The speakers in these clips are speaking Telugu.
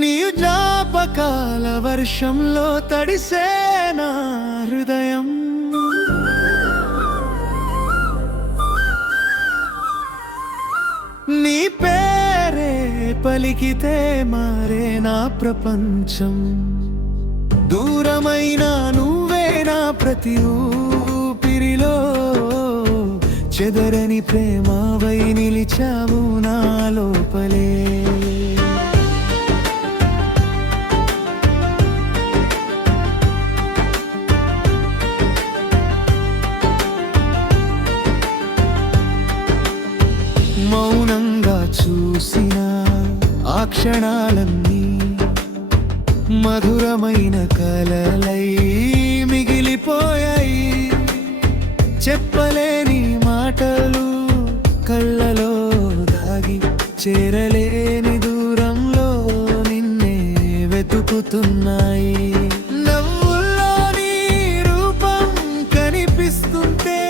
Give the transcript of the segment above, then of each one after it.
నీ జ్ఞాపకాల వర్షంలో తడిసే నా హృదయం, నీ పేరే పలికితే మారే నా ప్రపంచం. దూరమైన నువ్వే నా ప్రతి ఊపిరిలో, చెదరని ప్రేమవై నిలిచావు నా లోపలే. మౌనంగా చూసిన ఆ క్షణాలన్నీ మధురమైన కలలై మిగిలిపోయాయి. చెప్పలేని మాటలు కళ్ళలో దాగి, చేరలేని దూరంలో నిన్నే వెతుకుతున్నాయి. నవ్వుల్లో నీ రూపం కనిపిస్తుంటే,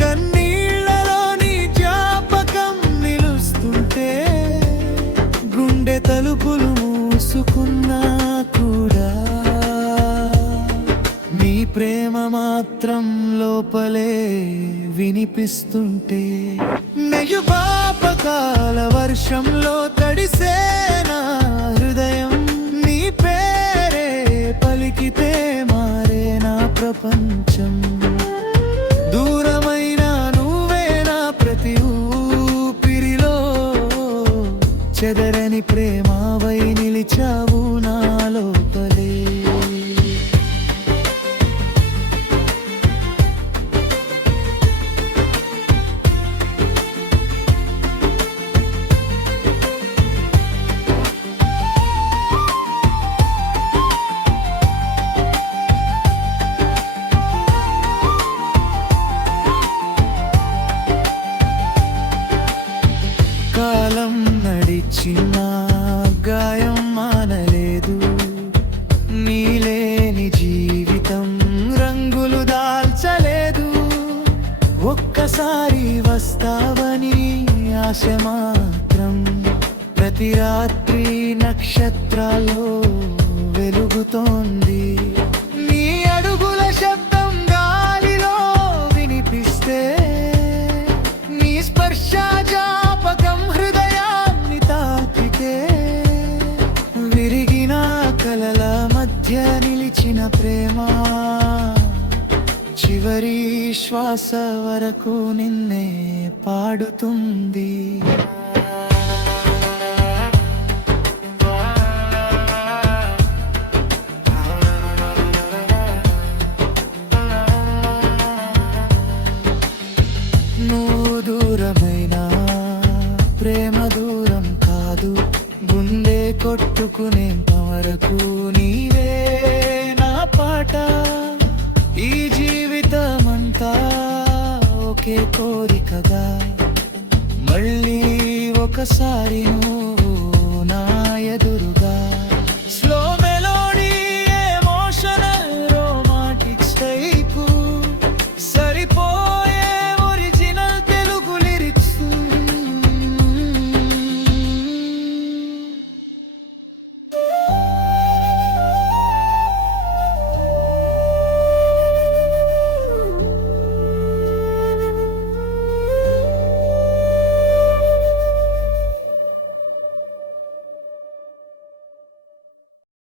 కన్నీళ్లలో నీ జ్ఞాపకం నిలుస్తుంటే, గుండె తలుపులు మూసుకున్నా కూడా నీ ప్రేమ మాత్రం లోపలే వినిపిస్తుంటే. నెయ్యి పాపకాల వర్షంలో తడిసే నా హృదయం, నీ పేరే పలికితే మారే నా ప్రపంచం. దూరమైన నువ్వే నా ప్రతి ఊపిరిలో, చెదరని ప్రేమవై నిలిచావు నా లోపలే. కాలం నడిచిన గాయం మానలేదు, నీలేని జీవితం రంగులు దాల్చలేదు. ఒక్కసారి వస్తావని ఆశ మాత్రం ప్రతి రాత్రి నక్షత్రాల్లో వెలుగుతోంది. నీ అడుగుల శబ్దం గాలిలో వినిపిస్తే, నీ స్పర్శ జ్ఞాపకం హృదయాన్ని తాకితే, విరిగిన కలల మధ్య నిలిచిన ప్రేమ చివరి శ్వాస వరకు నిన్నే పాడుతుంది. నువ్వు దూరమైన ప్రేమ దూరం కాదు, గుండె కొట్టుకునేంత వరకు నీవే నా పాట. ఈ జీవితమంతా ఒకే కోరికగా, మళ్ళీ ఒకసారి నువ్వు నా ఎదురు